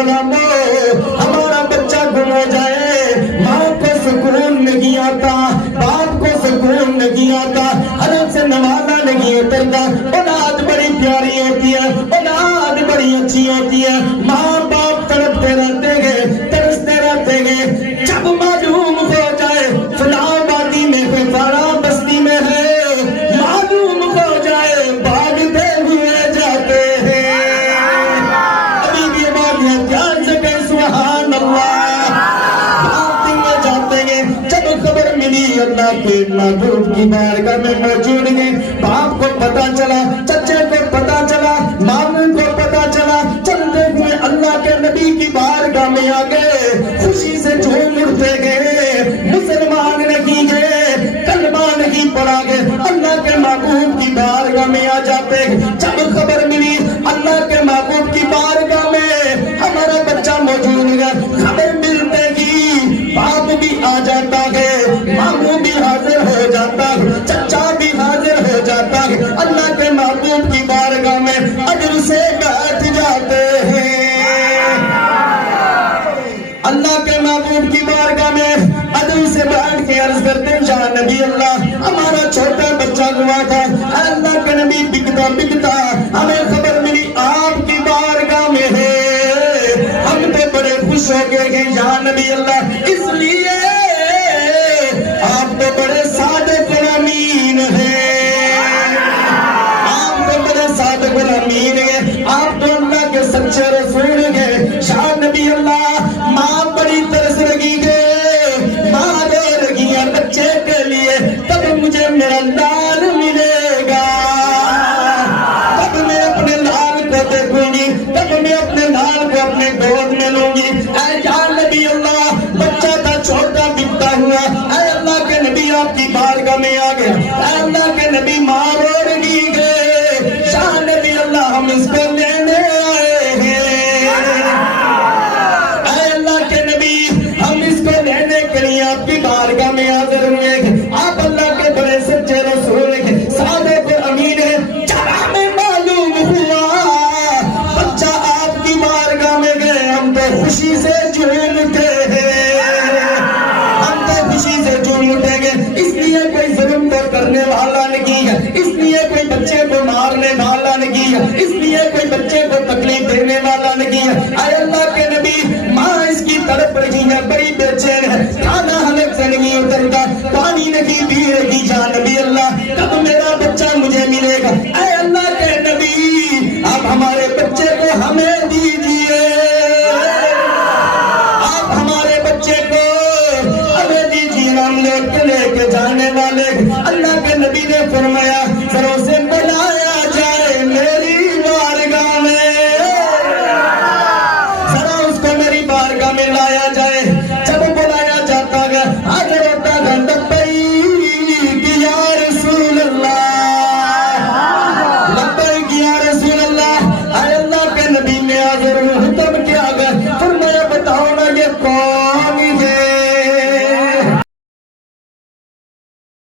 غلاموں ہمارا بچہ گم ہو جائے ماں کو سکون نہیں آتا باپ کو سکون نہیں آتا حلق سے نوازا نہیں اترتا اولاد بڑی پیاری ہوتی ہے اولاد بڑی اچھی ہوتی ہے ماں باپ تڑپتے رہتے ہیں ترستے رہتے ہیں جب معلوم ہو جائے فلاں وادی میں فلاں بستی میں ہے معلوم ہو جائے بھاگتے ہوئے جاتے ہیں ابھی بھی ہمارے دھیان سے کہ سبحان اللہ بھاگتے ہوئے جاتے ہیں جب خبر ملی اللہ کے محبوب کی بارگاہ میں موجود ہیں باپ کو پتا چلا چچے کو پتا چلا ماموں کو پتا چلا چلتے ہوئے اللہ کے نبی کی بارگاہ میں آ گئے خوشی سے جھوم اٹھتے گئے مسلمان نہیں گئے کلمہ نہیں پڑھا گئے اللہ کے محبوب کی بارگاہ میں آ جاتے جب خبر ملی اللہ کے محبوب کی بارگاہ میں ہمارا بچہ موجود ہے خبر ملتے ہی باپ بھی آ جاتا ہے ماموں بھی حاضر ہو جاتا ہے چچا بھی حاضر ہو جاتا ہے اللہ کے محبوب کی بارگاہ میں اجر سے بیٹھ جاتے ہیں اللہ کے محبوب کی بارگاہ میں ادب سے بیٹھ کے عرض کرتے ہیں یا نبی اللہ ہمارا چھوٹا بچہ ہوا تھا اے اللہ کے نبی بکتا بکتا ہمیں خبر ملی آپ کی بارگاہ میں ہے ہم تو بڑے خوش ہو گئے کہ یا نبی اللہ اس لیے آپ تو بڑے صادق و امین ہیں آپ تو بڑے صادق و امین ہیں آپ تو اللہ کے سچے رسول ہیں شاہ نبی اللہ ماں بڑی ترس لگی گئے ماں دے لگی ہے بچے کے لیے تب مجھے میرا لال ملے گا تب میں اپنے لال کو دیکھوں گی تب میں اپنے لال کو اپنے گود میں لوں گی اے یا نبی اللہ بچہ تھا چھوٹا بکتا ہوا اے اللہ کے نبی آپ کی بارگاہ میں آ گیا اے اللہ کے نبی ماں رو رہی گئے شاہ نبی اللہ ہم اس کو لینے آئے ہیں اے اللہ کے نبی ہم اس کو لینے کے لیے آپ کی بارگاہ میں حاضر ہوئے آپ اللہ کے بڑے سچے رسول ہیں صادق و امین ہیں جب ہمیں معلوم ہوا بچہ آپ کی بارگاہ میں گئے ہم تو خوشی سے جھوم